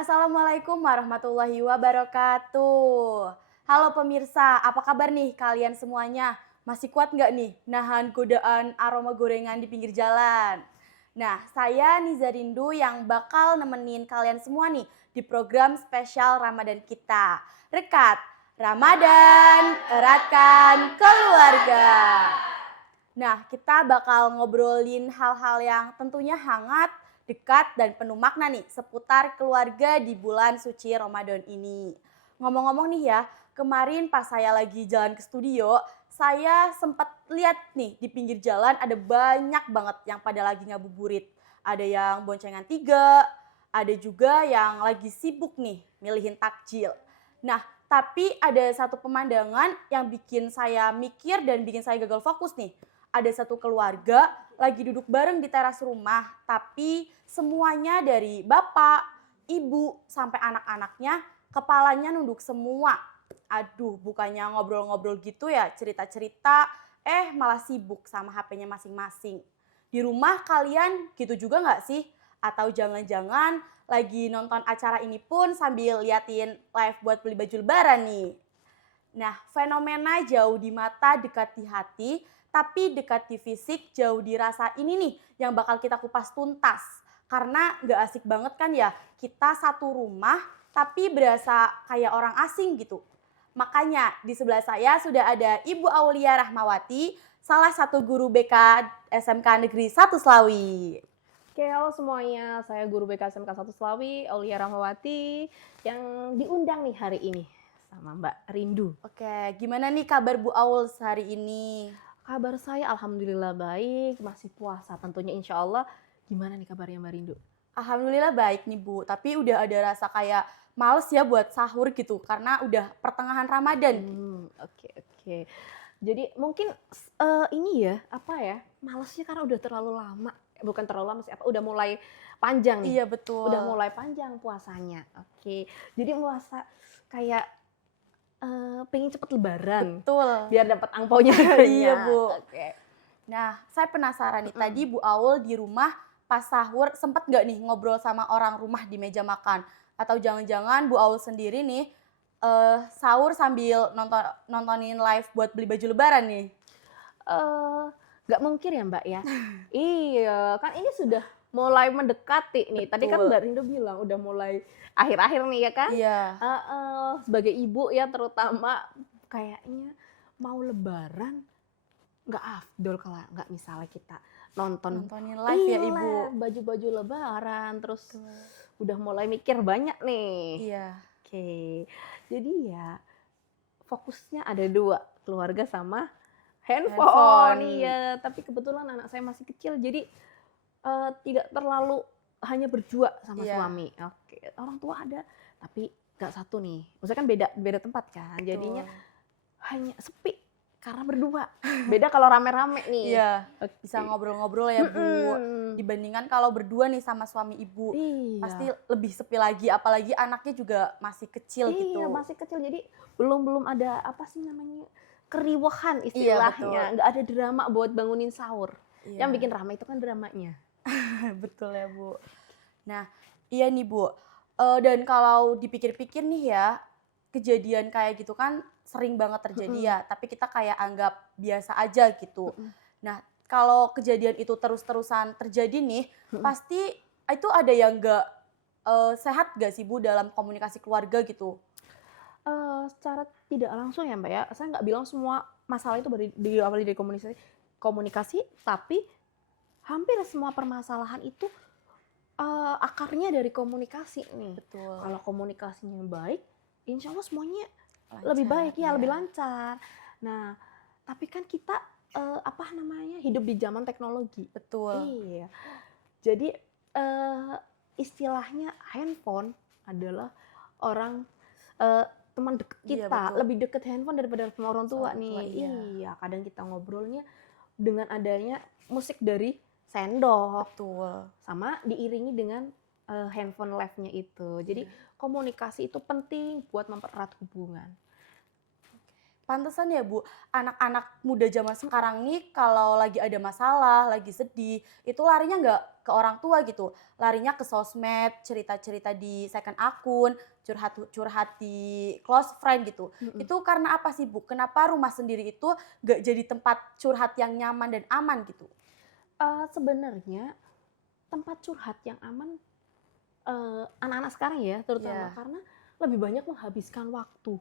Assalamualaikum warahmatullahi wabarakatuh. Halo pemirsa, apa kabar nih kalian semuanya? Masih kuat nggak nih nahan godaan aroma gorengan di pinggir jalan? Nah, saya Niza Rindu yang bakal nemenin kalian semua nih di program spesial Ramadan kita. Rekat, Ramadan, eratkan keluarga. Nah, kita bakal ngobrolin hal-hal yang tentunya hangat, dekat, dan penuh makna nih seputar keluarga di bulan suci Ramadan ini. Ngomong-ngomong nih ya, kemarin pas saya lagi jalan ke studio, saya sempat lihat nih di pinggir jalan ada banyak banget yang pada lagi ngabuburit. Ada yang boncengan tiga, ada juga yang lagi sibuk nih milihin takjil. Nah, tapi ada satu pemandangan yang bikin saya mikir dan bikin saya gagal fokus nih. Ada satu keluarga lagi duduk bareng di teras rumah, tapi semuanya dari bapak, ibu, sampai anak-anaknya kepalanya nunduk semua. Aduh, bukannya ngobrol-ngobrol gitu ya, cerita-cerita, malah sibuk sama HP-nya masing-masing. Di rumah kalian gitu juga nggak sih? Atau jangan-jangan lagi nonton acara ini pun sambil liatin live buat beli baju lebaran nih? Nah, fenomena jauh di mata, dekat di hati, tapi dekat di fisik, jauh di rasa ini nih yang bakal kita kupas tuntas. Karena nggak asik banget kan ya, kita satu rumah tapi berasa kayak orang asing gitu. Makanya di sebelah saya sudah ada Ibu Aulia Rahmawati, salah satu guru BK SMK Negeri 1 Slawi. Oke, halo semuanya. Saya guru BK SMK 1 Slawi, Aulia Rahmawati, yang diundang nih hari ini sama Mbak Rindu. Oke, gimana nih kabar Bu Aul hari ini? Kabar saya alhamdulillah baik, masih puasa tentunya insya Allah. Gimana nih kabarnya Mbak Rindu? Alhamdulillah baik nih Bu, tapi udah ada rasa kayak males ya buat sahur gitu karena udah pertengahan Ramadan. Oke, oke. Jadi mungkin ini ya, apa ya, malesnya karena udah terlalu lama. Bukan terlalu lama sih, udah mulai panjang nih. Iya betul. Udah mulai panjang puasanya. Oke. Jadi puasa kayak pengen cepet lebaran. Betul. Biar dapat angpaonya Iya banyak. Bu. Oke. Nah, saya penasaran nih, tadi Bu Aul di rumah pas sahur sempet nggak nih ngobrol sama orang rumah di meja makan? Atau jangan-jangan Bu Aul sendiri nih sahur sambil nontonin live buat beli baju lebaran nih? Eee, nggak mungkin ya, Mbak, ya? Iya, kan ini sudah mulai mendekati nih. Tadi kan Betul. Mbak Rindu bilang udah mulai akhir-akhir nih ya kan? Iya, Heeh, sebagai ibu ya terutama kayaknya mau lebaran nggak afdol kalau nggak misalnya kita nonton nontonin live ya Ibu? baju-baju lebaran, terus Betul. udah mulai mikir banyak nih. Iya. Oke, jadi ya fokusnya ada 2, keluarga sama handphone. Handphone. Iya, tapi kebetulan anak saya masih kecil jadi, tidak terlalu hanya berdua sama Iya, suami. Oke, orang tua ada, tapi nggak satu nih. Maksudnya kan beda beda tempat kan, jadinya betul. hanya sepi karena berdua. Beda kalau rame-rame nih. Iya, bisa Oke. ngobrol-ngobrol ya Bu. Mhm. Dibandingkan kalau berdua nih sama suami Ibu, pasti Iya. lebih sepi lagi, apalagi anaknya juga masih kecil Iya, gitu. masih kecil jadi belum ada apa sih namanya, keriuhan Iya betul, istilahnya, nggak ada drama buat bangunin sahur. Yang iya bikin ramai itu kan dramanya. betul ya Bu. Nah iya nih Bu, dan kalau dipikir-pikir nih ya, kejadian kayak gitu kan sering banget terjadi Mhm, ya, tapi kita kayak anggap biasa aja gitu. mhm, Nah kalau kejadian itu terus-terusan terjadi nih, mhm. pasti itu ada yang nggak, sehat nggak sih Bu dalam komunikasi keluarga gitu? Secara tidak langsung ya, Mbak, ya, saya nggak bilang semua masalah itu diawali dari komunikasi komunikasi, tapi hampir semua permasalahan itu, akarnya dari komunikasi nih. Betul, Kalau komunikasinya baik, insya Allah semuanya lebih lancar, baik ya, iya, lebih lancar. Nah, tapi kan kita, apa namanya, hidup di zaman teknologi. betul, Iya. Jadi, eee, istilahnya handphone adalah orang, eee, teman deket iya kita, betul, lebih deket handphone daripada sama orang tua orang tua nih. iya, Iya, kadang kita ngobrolnya dengan adanya musik dari sendok, betul, sama diiringi dengan, handphone live-nya itu. Jadi iya. komunikasi itu penting buat mempererat hubungan. Pantesan ya Bu, anak-anak muda zaman sekarang nih kalau lagi ada masalah, lagi sedih, itu larinya nggak ke orang tua gitu, larinya ke sosmed, cerita-cerita di second akun, curhat di close friend gitu. Mhm. Itu karena apa sih Bu? Kenapa rumah sendiri itu nggak jadi tempat curhat yang nyaman dan aman gitu? Sebenarnya tempat curhat yang aman, anak-anak sekarang ya terutama, Iya, karena lebih banyak menghabiskan waktu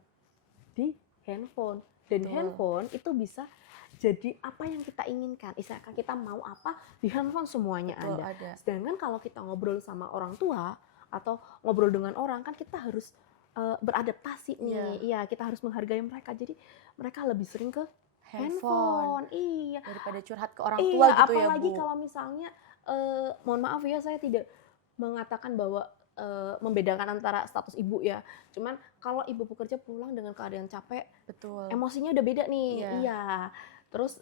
di handphone, dan betul. handphone itu bisa jadi apa yang kita inginkan. Misalkan kita mau apa, di handphone semuanya Betul ada. ada. Sedangkan kalau kita ngobrol sama orang tua atau ngobrol dengan orang, kan kita harus beradaptasi nih. Iya, Iya, kita harus menghargai mereka. Jadi mereka lebih sering ke handphone handphone. Iya. daripada curhat ke orang tua Iya, gitu ya apalagi Bu? kalau misalnya, mohon maaf ya, saya tidak mengatakan bahwa, membedakan antara status ibu ya. Cuman kalau ibu bekerja pulang dengan keadaan capek, Betul. emosinya udah beda nih. Iya, Iya. Terus,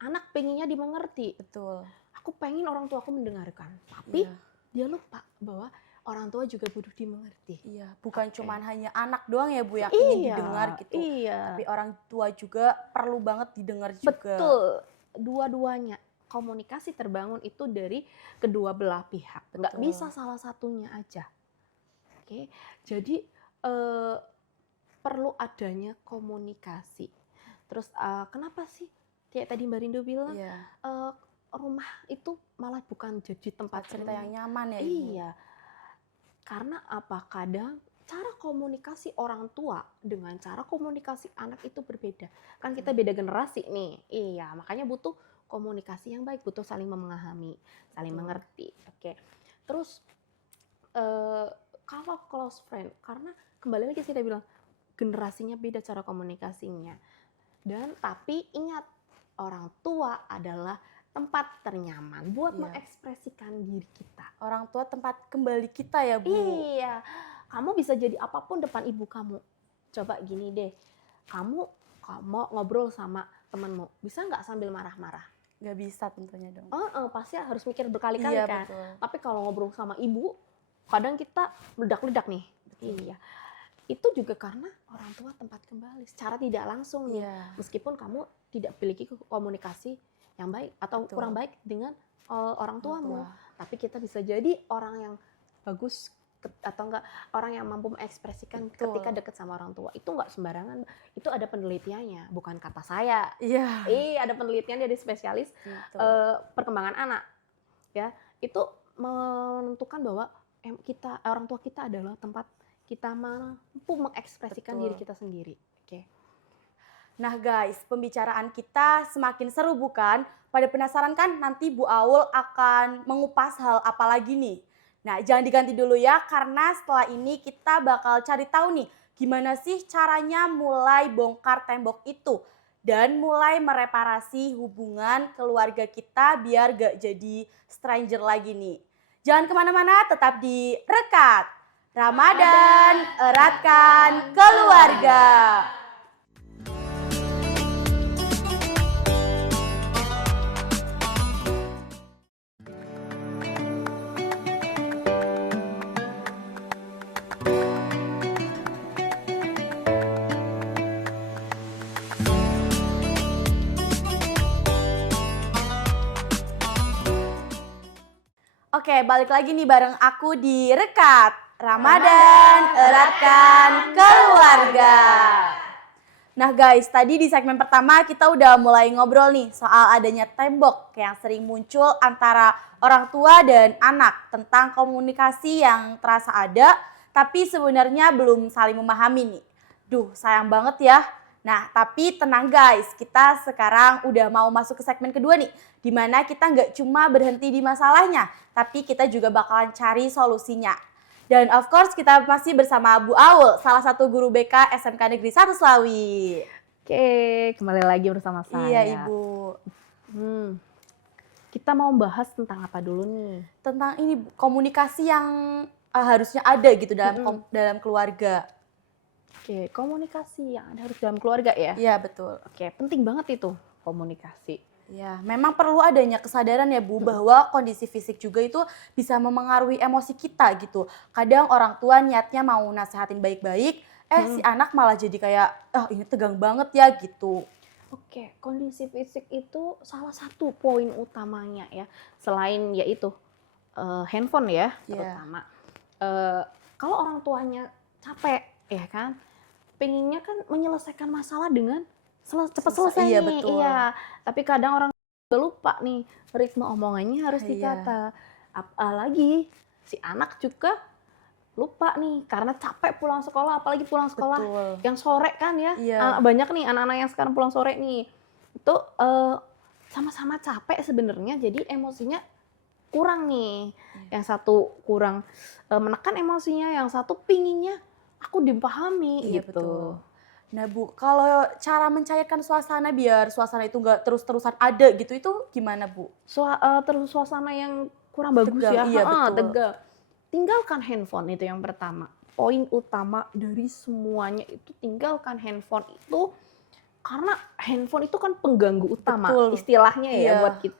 anak pengennya dimengerti. betul. Aku pengen orang tuaku mendengarkan, tapi Iya. dia lupa bahwa orang tua juga butuh dimengerti. Iya, bukan Oke. cuman hanya anak doang ya Bu yang ingin Iya, didengar gitu, iya. tapi orang tua juga perlu banget didengar juga. Betul, dua-duanya. Komunikasi terbangun itu dari kedua belah pihak, nggak Betul. bisa salah satunya aja. Oke, jadi perlu adanya komunikasi. Terus kenapa sih kayak tadi Mbak Rindu bilang, Iya, rumah itu malah bukan jadi tempat tempat cerita yang yang nyaman ya Ibu. iya, karena apa? Kadang cara komunikasi orang tua dengan cara komunikasi anak itu berbeda. Kan kita Betul, beda generasi nih. Iya, makanya butuh komunikasi yang baik, butuh saling memahami, saling betul. mengerti. Oke. Terus eh, kalau close friend, karena kembali lagi saya bilang generasinya beda cara komunikasinya. Dan tapi ingat, orang tua adalah tempat ternyaman buat Iya, mengekspresikan diri kita. orang tua tempat kembali kita ya Bu. Iya, kamu bisa jadi apapun depan ibu kamu. Coba gini deh, kamu kamu ngobrol sama temenmu, bisa nggak sambil marah-marah? Nggak bisa tentunya dong. Pasti harus mikir berkali-kali Iya kan. betul, Tapi kalau ngobrol sama ibu, kadang kita meledak-ledak nih. betul. Iya, itu juga karena orang tua tempat kembali secara tidak langsung nih. Iya, Meskipun kamu tidak memiliki komunikasi yang baik atau betul. kurang baik dengan orang Orang tuamu, tua. tapi kita bisa jadi orang yang bagus atau enggak orang yang mampu mengekspresikan Betul. ketika dekat sama orang tua. Itu enggak sembarangan, itu ada penelitiannya, bukan kata saya. Iya, Ada penelitian dari spesialis gitu. perkembangan anak, ya. Itu menentukan bahwa orang tua kita adalah tempat kita mampu mengekspresikan Betul. diri kita sendiri. Oke. Nah guys, pembicaraan kita semakin seru bukan? Pada penasaran kan nanti Bu Aul akan mengupas hal apa lagi nih? Nah jangan diganti dulu ya karena setelah ini kita bakal cari tahu nih gimana sih caranya mulai bongkar tembok itu dan mulai mereparasi hubungan keluarga kita biar gak jadi stranger lagi nih. Jangan kemana-mana, tetap di Rekat. Ramadan, eratkan keluarga. Oke, balik lagi nih bareng aku di Rekat. Ramadan, eratkan keluarga. Nah guys, tadi di segmen pertama kita udah mulai ngobrol nih soal adanya tembok yang sering muncul antara orang tua dan anak tentang komunikasi yang terasa ada, tapi sebenarnya belum saling memahami nih. Duh, sayang banget ya. Nah, tapi tenang guys, kita sekarang udah mau masuk ke segmen kedua nih, di mana kita nggak cuma berhenti di masalahnya, tapi kita juga bakalan cari solusinya. Dan of course kita masih bersama Bu Aul, salah satu guru BK SMK Negeri 1 Slawi. Oke, kembali lagi bersama saya. Iya Ibu. Kita mau bahas tentang apa dulu nih? Tentang ini Bu, komunikasi yang harusnya ada gitu dalam dalam keluarga. Oke, komunikasi yang ada harus dalam keluarga ya? Iya betul. Oke, penting banget itu komunikasi. Ya, memang perlu adanya kesadaran ya Bu bahwa kondisi fisik juga itu bisa memengaruhi emosi kita gitu. Kadang orang tua niatnya mau nasehatin baik-baik, si anak malah jadi kayak, "Ah, ini tegang banget ya," gitu. Oke, kondisi fisik itu salah satu poin utamanya ya, selain yaitu, handphone ya Iya, terutama. Eee, Kalau orang tuanya capek ya kan, pengennya kan menyelesaikan masalah dengan cepet selesai iya nih, betul. iya. Tapi kadang orang juga lupa nih, ritme omongannya harus Iya, ditata. Apalagi si anak juga lupa nih, karena capek pulang sekolah, apalagi pulang sekolah betul. yang sore kan ya, Iya, banyak nih anak-anak yang sekarang pulang sore nih. Itu, sama-sama capek sebenarnya, jadi emosinya kurang nih. iya, Yang satu kurang, menekan emosinya, yang satu pinginnya aku dipahami iya betul. gitu. Nah Bu, kalau cara mencairkan suasana biar suasana itu nggak terus-terusan ada gitu, itu gimana Bu? Terus suasana yang kurang bagus Tegang, ya, iya heeh, betul. tegang. Tinggalkan handphone itu yang pertama. Poin utama dari semuanya itu tinggalkan handphone itu, karena handphone itu kan pengganggu utama Betul, istilahnya ya buat iya, kita.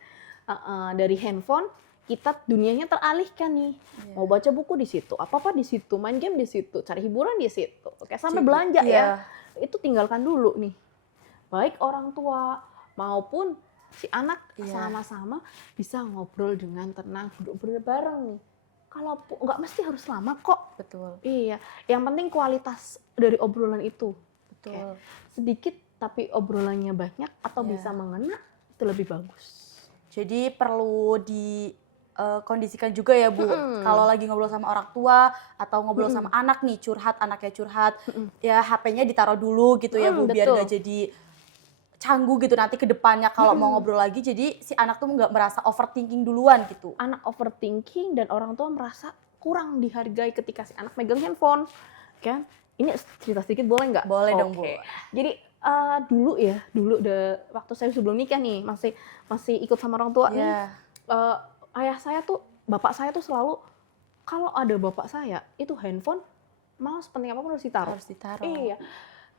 Heeh, dari handphone kita dunianya teralihkan nih. Mau iya. baca buku di situ, apa-apa di situ, main game di situ, cari hiburan di situ. Oke, sampai Jadi belanja ya. iya, Itu tinggalkan dulu nih. Baik orang tua maupun si anak iya, sama-sama bisa ngobrol dengan tenang, duduk bareng nih. Kalau nggak mesti harus lama kok. betul, Iya, yang penting kualitas dari obrolan itu. Oke, betul. sedikit tapi obrolannya banyak atau bisa Iya. mengena, itu lebih bagus. Jadi perlu kondisikan juga ya Bu, kalau Mhm, lagi ngobrol sama orang tua atau ngobrol sama mhm, anak nih, curhat, anaknya curhat, mhm, ya HP-nya ditaruh dulu gitu ya Bu, biar nggak betul, jadi canggung gitu nanti ke depannya kalau mau mhm. ngobrol lagi, jadi si anak tuh nggak merasa overthinking duluan gitu. Anak overthinking dan orang tua merasa kurang dihargai ketika si anak megang handphone, kan. Ini cerita sedikit boleh nggak? Boleh dong Bu. Oke. Jadi, dulu ya, waktu saya sebelum nikah nih, masih masih ikut sama orang tua nih, Iya, eee, bapak saya tuh selalu kalau ada bapak saya, itu handphone mau sepenting apapun harus ditaruh. harus ditaruh. Iya,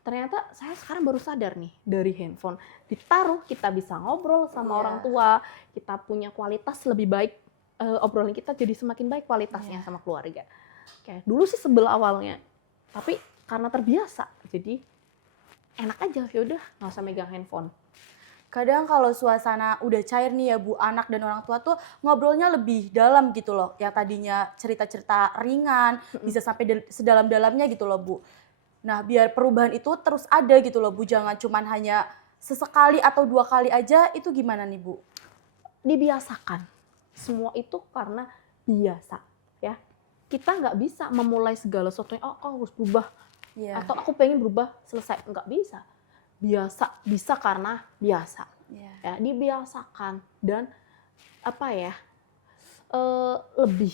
ternyata saya sekarang baru sadar nih, dari handphone ditaruh kita bisa ngobrol sama orang Iya, tua, kita punya kualitas lebih baik, obrolan kita jadi semakin baik kualitasnya iya. sama keluarga. Oke, dulu sih sebel awalnya, tapi karena terbiasa, jadi enak aja, ya udah nggak usah megang handphone. Kadang kalau suasana udah cair nih ya Bu, anak dan orang tua tuh ngobrolnya lebih dalam gitu loh. Yang tadinya cerita-cerita ringan, Mhm. bisa sampai sedalam-dalamnya gitu loh Bu. Nah, biar perubahan itu terus ada gitu loh Bu, jangan cuman hanya sesekali atau 2 kali aja, itu gimana nih Bu? Dibiasakan, semua itu karena biasa, ya. Kita nggak bisa memulai segala sesuatunya, "Oh, aku harus berubah," Iya, atau "Aku pengen berubah, selesai." Nggak bisa. Biasa, bisa karena biasa. iya, Ya, dibiasakan dan apa ya, lebih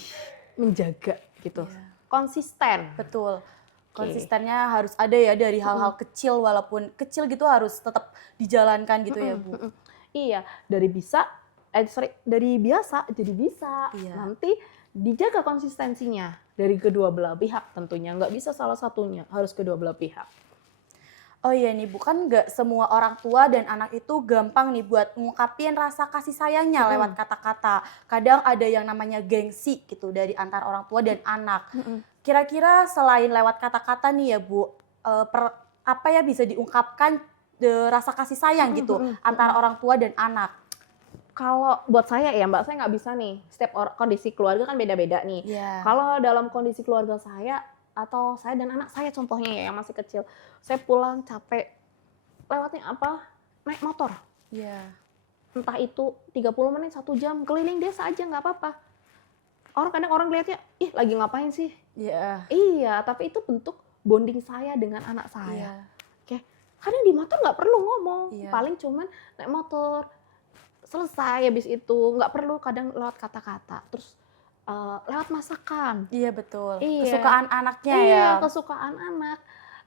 menjaga gitu, iya, konsisten. betul. Oke. Konsistennya harus ada ya dari Mhm, hal-hal kecil, walaupun kecil gitu harus tetap dijalankan gitu ya mhm, Bu? mhm. Iya, dari biasa jadi bisa. Iya. Nanti dijaga konsistensinya dari kedua belah pihak tentunya, nggak bisa salah satunya, harus kedua belah pihak. Oh iya nih, bukan nggak semua orang tua dan anak itu gampang nih buat ngungkapin rasa kasih sayangnya lewat Mhm, kata-kata. Kadang ada yang namanya gengsi gitu dari antar orang tua dan anak. mhm, Kira-kira selain lewat kata-kata nih ya Bu, apa ya bisa diungkapkan rasa kasih sayang mhm, gitu mhm, antara mhm. orang tua dan anak? Kalau buat saya ya Mbak, saya nggak bisa nih, setiap kondisi keluarga kan beda-beda nih. Iya, Kalau dalam kondisi keluarga saya, atau saya dan anak saya contohnya ya yang masih kecil, saya pulang capek, lewatnya apa? Naik motor. iya, Entah itu 30 menit, 1 jam, keliling desa aja nggak apa-apa. Kadang orang lihatnya, "Ih, lagi ngapain sih?" iya, Iya, tapi itu bentuk bonding saya dengan anak saya. iya, Oke, kadang di motor nggak perlu ngomong, iya, paling cuman naik motor, selesai habis itu, nggak perlu kadang lewat kata-kata. Terus, lewat masakan. iya betul. Iya, Kesukaan anaknya ya? iya, kesukaan anak,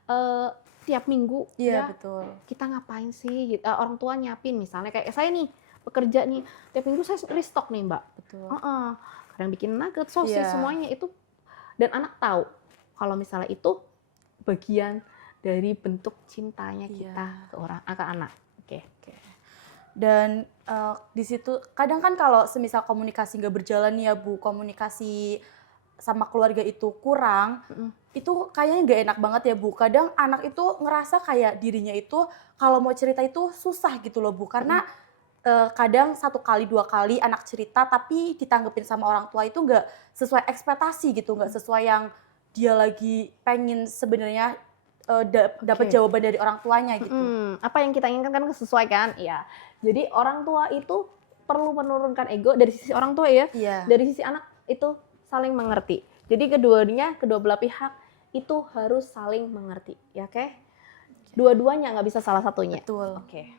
eee, tiap minggu Iya ya, betul, kita ngapain sih orang tua nyiapin misalnya kayak saya nih, pekerja nih, tiap minggu saya restock nih, Mbak. betul. Heeh, kadang bikin nugget, sosis, Iya, semuanya itu dan anak tahu kalau misalnya itu bagian dari bentuk cintanya iya. kita ke anak. Oke. Oke. Dan, di situ kadang kan kalau semisal komunikasi nggak berjalan nih ya Bu, komunikasi sama keluarga itu kurang, itu kayaknya nggak enak banget ya Bu. Kadang anak itu ngerasa kayak dirinya itu kalau mau cerita itu susah gitu loh Bu. Karena kadang 1 kali 2 kali anak cerita tapi ditanggepin sama orang tua itu nggak sesuai ekspektasi gitu, nggak sesuai yang dia lagi pengen sebenarnya dapat Oke. jawaban dari orang tuanya gitu. Apa yang kita inginkan kan sesuai kan? Iya. Jadi orang tua itu perlu menurunkan ego dari sisi orang tua ya, Iya, dari sisi anak itu saling mengerti. Jadi kedua belah pihak itu harus saling mengerti, ya oke? Dua-duanya nggak bisa salah satunya. betul. Oke.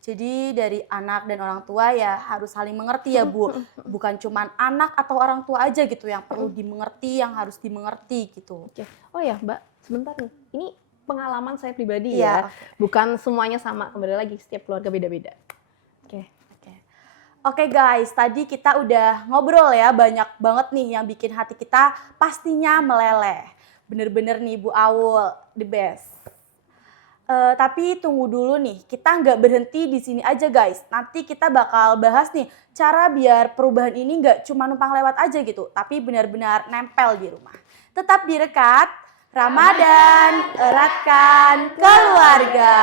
Jadi dari anak dan orang tua ya harus saling mengerti ya Bu. Bukan cuman anak atau orang tua aja gitu yang perlu dimengerti, yang harus dimengerti gitu. Oke. Oh ya, Mbak, sebentar nih. Ini pengalaman saya pribadi Iya, ya. Bukan semuanya sama, kembali lagi setiap keluarga beda-beda. Oke. Oke guys, tadi kita udah ngobrol ya, banyak banget nih yang bikin hati kita pastinya meleleh. Bener-bener nih Bu Awul, the best. Tapi tunggu dulu nih, kita nggak berhenti di sini aja guys. Nanti kita bakal bahas nih cara biar perubahan ini nggak cuma numpang lewat aja gitu, tapi benar-benar nempel di rumah. Tetap direkat, Ramadan, eratkan keluarga.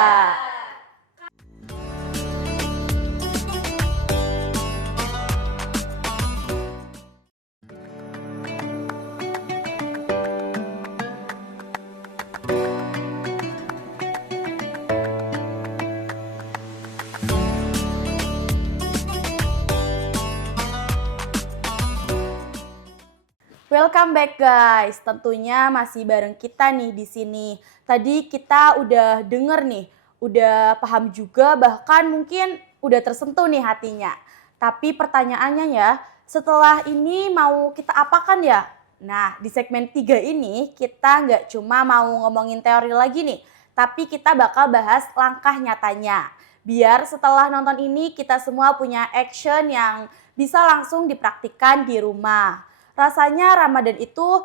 Welcome back guys, tentunya masih bareng kita nih di sini. Tadi kita udah denger nih, udah paham juga bahkan mungkin udah tersentuh nih hatinya. Tapi pertanyaannya ya, setelah ini mau kita apakan ya? Nah, di segmen 3 ini kita nggak cuma mau ngomongin teori lagi nih, tapi kita bakal bahas langkah nyatanya. Biar setelah nonton ini kita semua punya action yang bisa langsung dipraktikkan di rumah. Rasanya Ramadan itu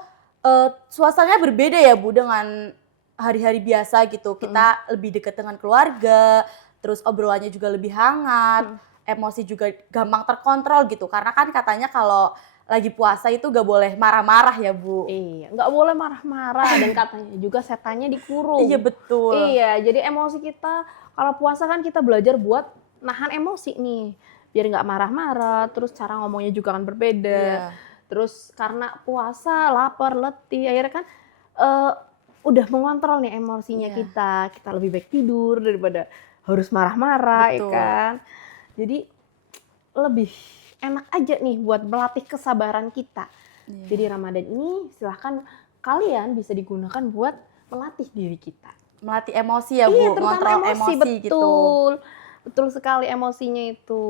suasananya berbeda ya Bu dengan hari-hari biasa gitu. Kita lebih dekat dengan keluarga, terus obrolannya juga lebih hangat, emosi juga gampang terkontrol gitu. Karena kan katanya kalau lagi puasa itu gak boleh marah-marah ya Bu. Iya, nggak boleh marah-marah dan katanya juga setannya dikurung. Iya betul. Iya, jadi emosi kita kalau puasa kan kita belajar buat nahan emosi nih, biar nggak marah-marah. Terus cara ngomongnya juga kan berbeda. Iya. Terus karena puasa, lapar, letih, akhirnya kan udah mengontrol nih emosinya Iya. kita lebih baik tidur daripada harus marah-marah, ya Betul. kan. Jadi lebih enak aja nih buat melatih kesabaran kita. Iya. Jadi Ramadan ini silahkan kalian bisa digunakan buat melatih diri kita. Melatih emosi ya Bu, Iya, terutama ngontrol emosi, emosi gitu. betul. Betul sekali emosinya itu.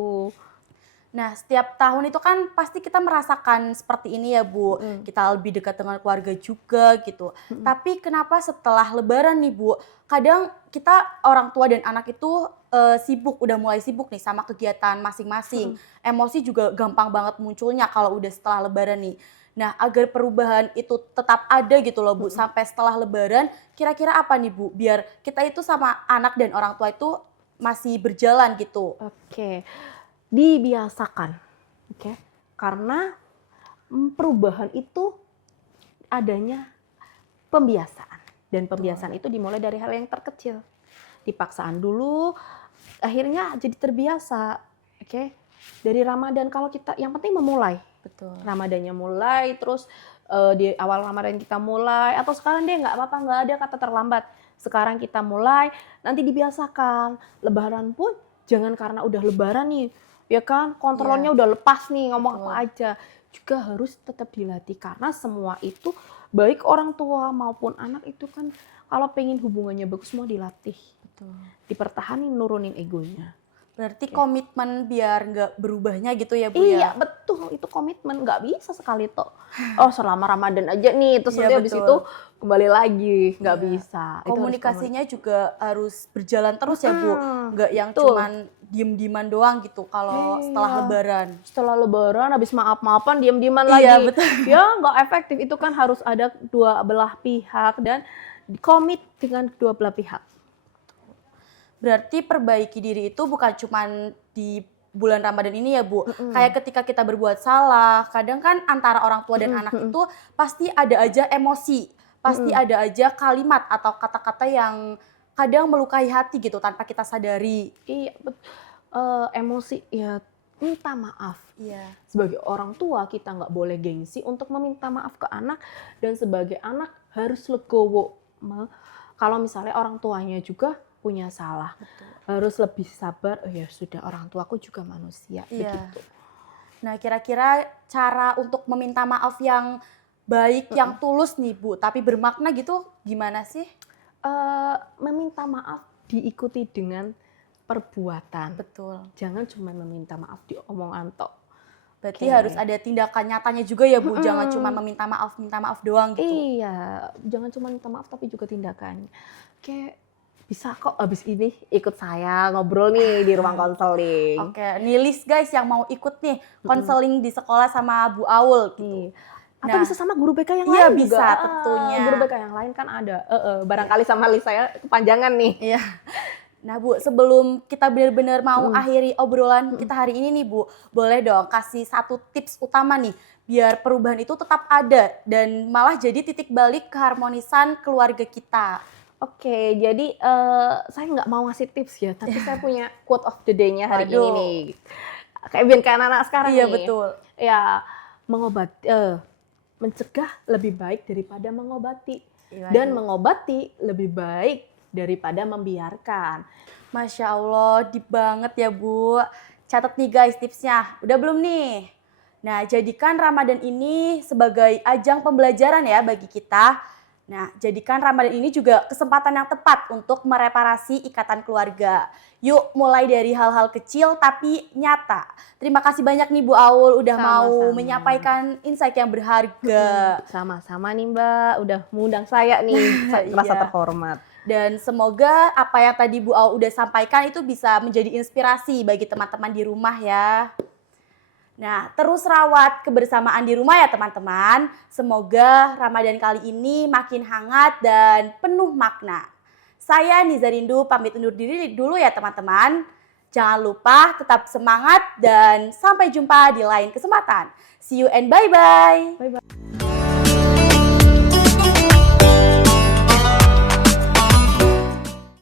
Nah, setiap tahun itu kan pasti kita merasakan seperti ini ya Bu. Kita lebih dekat dengan keluarga juga gitu. Tapi kenapa setelah Lebaran nih Bu, kadang kita orang tua dan anak itu sibuk, udah mulai sibuk nih sama kegiatan masing-masing. Emosi juga gampang banget munculnya kalau udah setelah Lebaran nih. Nah, agar perubahan itu tetap ada gitu loh Bu, sampai setelah Lebaran, kira-kira apa nih Bu, biar kita itu sama anak dan orang tua itu masih berjalan gitu. Oke. Dibiasakan. Oke. Karena perubahan itu adanya pembiasaan. Dan pembiasaan itu dimulai dari hal yang terkecil. Dipaksaan dulu, akhirnya jadi terbiasa. Oke. Dari Ramadan kalau kita, yang penting memulai. Betul. Ramadannya mulai, terus di awal Ramadan kita mulai, atau sekarang deh nggak apa-apa, nggak ada kata terlambat. Sekarang kita mulai, nanti dibiasakan. Lebaran pun jangan karena udah Lebaran nih, ya kan, kontrolnya udah lepas nih, ngomong Betul. apa aja. Juga harus tetap dilatih, karena semua itu, baik orang tua maupun anak itu kan, kalau pengen hubungannya bagus, semua dilatih. Betul. Dipertahanin, nurunin egonya. Berarti komitmen biar nggak berubahnya gitu ya Bu Iya, ya? betul, itu komitmen, nggak bisa sekali toh. Oh, selama Ramadan aja nih, terus Iya, nanti habis betul. itu kembali lagi, nggak Iya. bisa. Itu harus Komunikasinya juga harus berjalan terus ya Bu, nggak yang betul. cuman diem-dieman doang gitu kalau setelah Iya. Lebaran. Setelah Lebaran, habis maaf-maafan, diam-diaman Iya, lagi. betul. Ya, nggak efektif. Itu kan harus ada dua belah pihak dan komit dengan dua belah pihak. Berarti perbaiki diri itu bukan cuman di bulan Ramadan ini ya Bu, Mm-mm. kayak ketika kita berbuat salah, kadang kan antara orang tua dan anak itu pasti ada aja emosi, pasti ada aja kalimat atau kata-kata yang kadang melukai hati gitu tanpa kita sadari. Iya, emosi ya, minta maaf. Iya. Sebagai orang tua kita nggak boleh gengsi untuk meminta maaf ke anak, dan sebagai anak harus legowo. Kalau misalnya orang tuanya juga punya salah, Betul. harus lebih sabar. Oh ya sudah, orang tuaku juga manusia. Iya. Begitu. Nah, kira-kira cara untuk meminta maaf yang baik, yang tulus nih Bu, tapi bermakna gitu gimana sih? Meminta maaf diikuti dengan perbuatan. Betul. Jangan cuma meminta maaf di omongan tok. Berarti Oke. harus ada tindakan nyatanya juga ya Bu, jangan cuma minta maaf doang gitu. Iya, jangan cuma minta maaf tapi juga tindakan. Kayak bisa kok abis ini ikut saya ngobrol nih di ruang konseling. Oke, nih list guys yang mau ikut nih konseling di sekolah sama Bu Aul gitu. Nih. Atau Nah, bisa sama guru BK yang iya, lain bisa, juga. tentunya. Guru BK yang lain kan ada. Barangkali sama list saya kepanjangan nih. Iya. Nah Bu, sebelum kita benar-benar mau akhiri obrolan kita hari ini nih Bu, boleh dong kasih satu tips utama nih biar perubahan itu tetap ada dan malah jadi titik balik keharmonisan keluarga kita. Oke, jadi saya nggak mau ngasih tips ya, tapi saya punya quote of the day-nya hari ini Waduh. nih. Kayak biar kayak anak-anak sekarang Iya nih. betul. Ya, mencegah lebih baik daripada mengobati. Dan mengobati lebih baik daripada membiarkan. Masya Allah, deep banget ya Bu. Catat nih guys tipsnya, udah belum nih? Nah, jadikan Ramadan ini sebagai ajang pembelajaran ya bagi kita. Nah, jadikan Ramadan ini juga kesempatan yang tepat untuk mereparasi ikatan keluarga. Yuk mulai dari hal-hal kecil tapi nyata. Terima kasih banyak nih Bu Aul udah mau Sama-sama. menyampaikan insight yang berharga. Sama-sama nih Mbak, udah mengundang saya nih, saya merasa Iya. terhormat. Dan semoga apa yang tadi Bu Aul udah sampaikan itu bisa menjadi inspirasi bagi teman-teman di rumah ya. Nah, terus rawat kebersamaan di rumah ya teman-teman. Semoga Ramadan kali ini makin hangat dan penuh makna. Saya Niza Rindu pamit undur diri dulu ya teman-teman. Jangan lupa tetap semangat dan sampai jumpa di lain kesempatan. See you and bye-bye. Bye-bye.